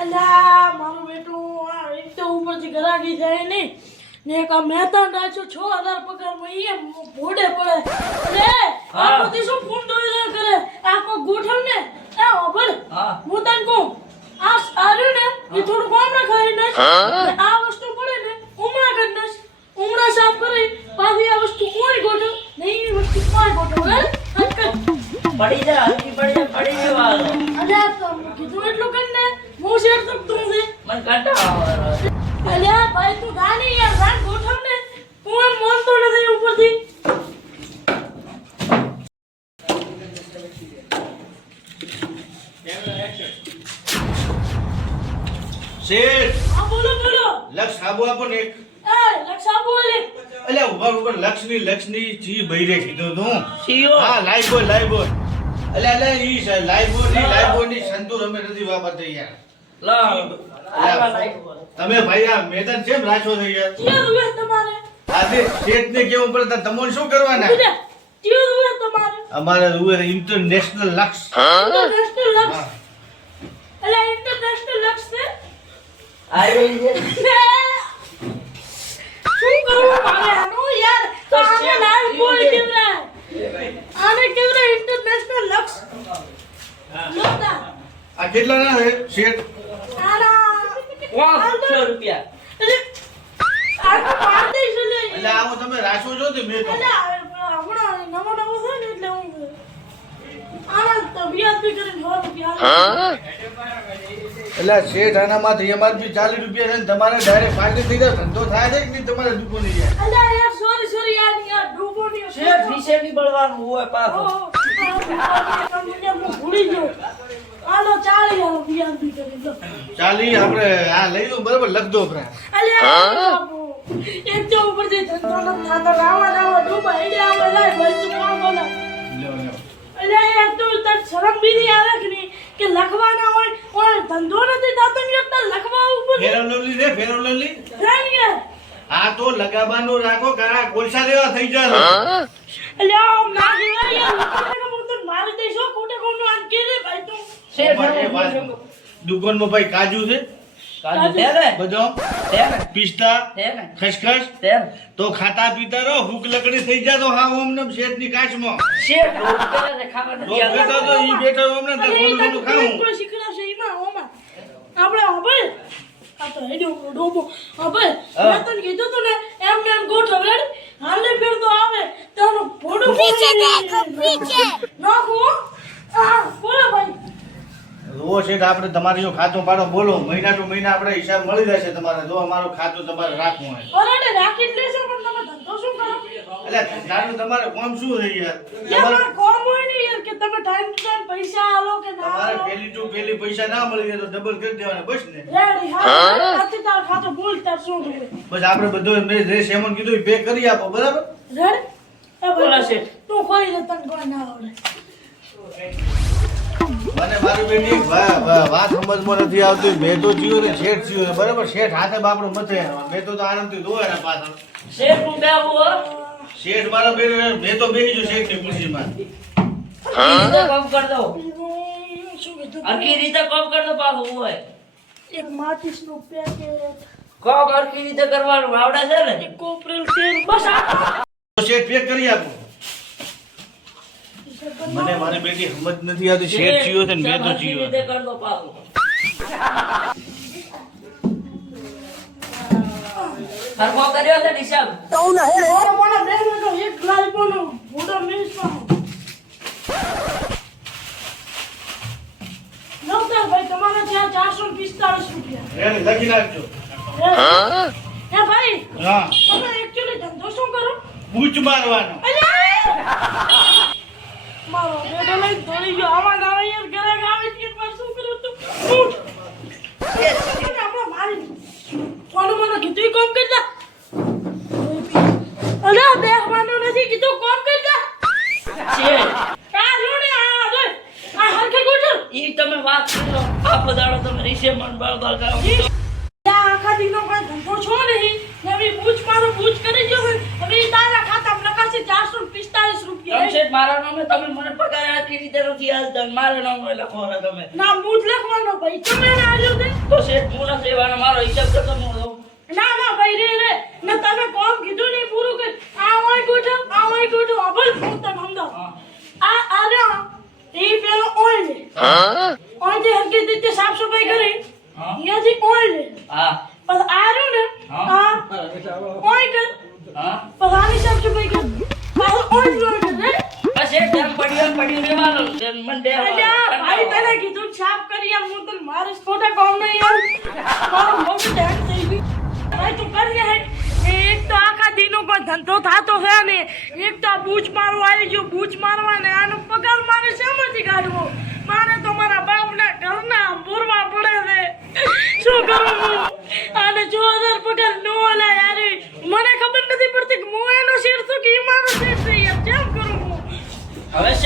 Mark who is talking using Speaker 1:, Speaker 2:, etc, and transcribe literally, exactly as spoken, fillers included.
Speaker 1: અલા મારું બેટું આ એક તો ઉપરથી ગરાગી જાય નહીં ને એક આ મહેતાન રાખ્યો છ હજાર પગારમાં એ ભોડે પડે લે આ બધી શું ફોન દોઈ કરે આ કો ગોઠવ ને એ ઓભર હું તને કહું આ સારું ને એ થોડું કામ ના ખાઈ ને આ વસ્તુ પડે ને ઉમરા કરી નાખ ઉમરા સાફ કરી પાછી આ વસ્તુ કોઈ ગોઠવ નહીં વસ્તુ કોઈ ગોઠવ હે
Speaker 2: પડી જા હલકી પડી જા પડી જવા
Speaker 1: અલ્યા તો કીધું એટલું કર ને હું શેર તક તું છે
Speaker 2: મને કંટાળો આવે
Speaker 1: અલ્યા ભાઈ તું ગાની યાર રાત ગોઠવ ને તું એમ મોનતો નથી ઉપરથી
Speaker 3: શેઠ
Speaker 1: હા બોલો બોલો
Speaker 3: લક્ષ આબુ આપો ને એક.
Speaker 1: એ લક્ષા બોલે
Speaker 3: અલ્યા ઉભા ઉભા લક્ષની લક્ષની જી બૈરે કીધું તું
Speaker 2: સીઓ
Speaker 3: હા લાઈવ બોય લાઈવ બોય અલ્યા અલ્યા ઈ છે લાઈવ બોય ની લાઈવ બોય ની સંતુર અમે નથી વાપરતા યાર
Speaker 2: લા આવા
Speaker 3: અલ્યા,
Speaker 2: લાઈક
Speaker 3: તમે ભાઈ આ મેદાન કેમ રાખો છો યાર
Speaker 1: તીયો રૂએ તમારે
Speaker 3: આજે શેઠ ને કેવું પડે તમને શું કરવાના
Speaker 1: કીધે તીયો રૂએ તમારે
Speaker 3: અમારે રૂએ ઇન્ટરનેશનલ લક્ષ
Speaker 1: ઇન્ટરનેશનલ લક્ષ
Speaker 3: હા.
Speaker 1: અલ્યા ઇન્ટરનેશનલ લક્ષ છે
Speaker 2: આવી છે
Speaker 1: શું કરવું મારે આનું યાર તો આને લાઈવ બોલ કેવરા આને કેવરા ઇન્ટરનેશનલ લક્ષ લોતા
Speaker 3: આ કેટલા ના છે શેઠ
Speaker 1: આના
Speaker 2: પાંચસો રૂપિયા
Speaker 1: અરે આ તો પાડે છે લે
Speaker 3: એટલે આવો તમે રાખો છો તે મેં તો
Speaker 1: અલા હમણાં નવો નવો છે ને એટલે હું આના તો વ્યાજ બી કરીને સો રૂપિયા
Speaker 3: એટલે શેઠ આનામાંથી એમઆરપી ચાલીસ રૂપિયા છે ને તમારે ડાયરેક્ટ ફાયદો થઈ જાય ધંધો થાય છે કે નહીં તમારે દુકાન નહીં જાય
Speaker 1: અલા યાર સોરી સોરી યાર યાર ડૂબો નહીં
Speaker 2: શેઠ વિશે ની બળવાનું હોય પાછો
Speaker 1: તમને હું ભૂલી ગયો આલો ચાલી આલો વ્યાજ બી કરી દો
Speaker 3: ચાલી આપણે આ લઈ લો બરાબર લખ દો આપણે
Speaker 1: અલ્યા બાપુ એક તો ઉપરથી ધંધો ન થાતો રાવા રાવા ડૂબા એટલે આપણે લાય બસ કામ બોલે
Speaker 3: લ્યો લ્યો
Speaker 1: અલ્યા યાર તું તને શરમ બી નહીં આવે કે નહીં કે લખવાના હોય ઓય ધંધો નથી થાતો ને એટલે લખવા ઉપર
Speaker 3: ફેરવ લવલી રે ફેરવ લવલી
Speaker 1: જાણીએ
Speaker 3: આ તો લગાબાનું રાખો કારા કોલસા લેવા થઈ જાય
Speaker 1: અલ્યા આમ ના કહેવાય યાર લખવાના હું તને મારી દઈશ હો ખોટે ખોટું આમ કે દે ભાઈ તું
Speaker 2: શેઠ
Speaker 3: દુકાનમાં ભાઈ કાજુ છે
Speaker 2: કાજુ દે ને
Speaker 3: બદામ
Speaker 2: દે ને
Speaker 3: પિસ્તા
Speaker 2: દે ને
Speaker 3: ખસખસ
Speaker 2: દે ને
Speaker 3: તો ખાતા પીતા રહો ભૂખ લકડી થઈ જાય તો હા ઓમ નમ શેઠની કાચમાં
Speaker 2: શેઠ રોજ કરે છે ખાવા
Speaker 3: તો
Speaker 2: નથી આવતા.
Speaker 3: બેઠો તો ઈ બેઠો ઓમ ને તો
Speaker 1: અરે
Speaker 3: થોડું
Speaker 1: ઈ
Speaker 3: થોડું ખાવું
Speaker 1: કોઈ શીખડાવશે ઈમાં ઓમાં આપણે હવે આ તો હેડો ડોબો હવે મેં તને કીધું તું ને એમ ને એમ ગોઠવ રેડી હાલે ફેર તો આવે તારો ફોટો પીછે દેખો પીછે નાખો આ બોલો ભાઈ
Speaker 3: રો શેઠ આપણે તમારી જો ખાતું પાડો બોલો મહિના ટુ મહિના આપણે હિસાબ મળી જશે તમારે જો અમારું ખાતું તમારે રાખવું હોય
Speaker 1: અરે રાખી જ લેશો પણ તમે ધંધો શું કરો
Speaker 3: એટલે ધંધાનું તમારે કામ શું છે યાર
Speaker 1: યાર
Speaker 3: તમારે
Speaker 1: મારે કોમ હોય ને યાર કે તમે ટાઈમ ટુ ટાઈમ પૈસા આલો કે ના
Speaker 3: તમારે
Speaker 1: આલો
Speaker 3: પેલી ટુ પેલી પૈસા ના મળી જાય તો ડબલ કરી દેવાના બસ ને
Speaker 1: રેડી હા આથી તાર ખાતો બોલ તાર શું થયું
Speaker 3: બસ આપણે બધું મેં જે સેમન કીધું પે કરી આપો બરાબર
Speaker 1: રેડી એ
Speaker 2: બોલો
Speaker 1: ભાઈ
Speaker 2: શેઠ.
Speaker 1: તું ખોઈ દે તને કોઈ ના આવડે
Speaker 3: મને મારી બેટી વા- વા- વાત સમજમાં નથી આવતી મેં તો જીવ ને શેઠ જીવ ને બરાબર શેઠ હાથે બાપડું મથે મેં તો આનંદથી દોય એના પાછળ
Speaker 2: શેઠ હું બેહું હો.
Speaker 3: શેઠ મારો બે મેં તો બેસી જો શેઠ ની ખુરશીમાં
Speaker 2: હરખી રીતે કામ કર દો
Speaker 1: શું કીધું
Speaker 2: હરખી રીતે કામ કર દો પાછું હોય
Speaker 1: એક માચીસ નું પેકેટ
Speaker 2: કામ હરખી રીતે કરવાનું આવડે છે ને
Speaker 1: એક કોપરેલ તેલ બસ આ
Speaker 3: તો શેઠ પે કરી આપો મને મારી બેટી સમજ નથી આવતી શેઠ જીવો છે ને મેં તો
Speaker 2: હરખી
Speaker 3: જીવો
Speaker 2: રીતે કર દો પાછું હરખો કર્યો છે ને હિસાબ
Speaker 1: ઓરો મોનો બેનો તો એક ગ્લાસ બોનો મોટો મિનિસ્ટર નવતા ભાઈ તમારે ત્યાં ચારસો પિસ્તાળીસ રૂપિયા
Speaker 3: એને લખી નાખજો
Speaker 1: હે ભાઈ
Speaker 3: હા
Speaker 1: તમે એકચ્યુઅલી ધંધો શું કરો
Speaker 3: પૂછ મારવાનો
Speaker 1: અલ્યા! મારો બેટો લઈને દોડી ગયો આમાં ગાવે યાર ઘરે ગાવે કે પર શું કરું તું ઉઠ આપણે મારી કોનો મને કીધું કોમ કરતા અલ્યા બેહવાનું નથી કીધું કોમ કરતા
Speaker 2: શેઠ
Speaker 1: આ જોડે આ જોઈ આ હરખે ગોઠવ
Speaker 2: ઈ તમે વાત કરો આ બધાડો તમે રીસે મન બળ બળ કરો
Speaker 1: આ આખા દીનો કોઈ ધંધો છો નહીં નવી પૂછ મારો પૂછ કરી ગયો હવે ઈ તારા ખાતામાં નકલ પાસે ચારસો પિસ્તાલીસ
Speaker 2: તમે
Speaker 1: રૂપિયા
Speaker 2: શેઠ મારા નામે તમે મને પગાર આખી રીતે નથી આલતા ને મારા નામે લખો છો તમે
Speaker 1: ના મૂજ લખવાનો ભાઈ તમે એને આલ્યો તે
Speaker 2: તો શેઠ હું નથી લેવાનો મારો હિસાબ તો તમે દઉં
Speaker 1: ના ના ભાઈ રે રે મેં તમે કોમ કીધું નહીં પૂરું કર આ હોય ગોઠો આ હોય ગોઠો અબલ ફોન તને સમજાવ
Speaker 2: હા
Speaker 1: આ આર્યો એ પેલો ઓય લે ઓય જે હરકી રીતે સાફ સફાઈ કરી
Speaker 2: હા.
Speaker 1: અહીંયાથી ઓય લે
Speaker 2: હા
Speaker 1: પણ આર્યો ને
Speaker 2: હા.
Speaker 1: આ ઓય કર
Speaker 2: હા
Speaker 1: પણ આની સાફ સફાઈ કર પાછો ઓય જ ઓય કર રે
Speaker 2: બસ શેઠ જેમ પડ્યું એમ પડ્યું રહેવાનું છે મને દેવાનું.
Speaker 1: અલ્યા ભાઈ તને કીધું સાફ કરી આમ હું તને મારે ખોટા કામ નહીં યાર મારું મગજ હેંગ થઈ ગયું ભાઈ તું કરી હે એક તો આખા દીનો કોઈ ધંધો થાતો છે ને એક તો આ બૂચ મારવા આવી ગયો બૂચ મારવા ને આનો પગાર મારે શેમાંથી કાઢવો મારે તો મારા બાપના ઘરના બોરવા પડે છે શું કરું હું આને જો હજાર પગાર નો લે યાર મને ખબર નથી પડતી કે હું એનો શેર છું કે ઈ મારો શેર છે યાર કેમ કરું હું
Speaker 2: હવે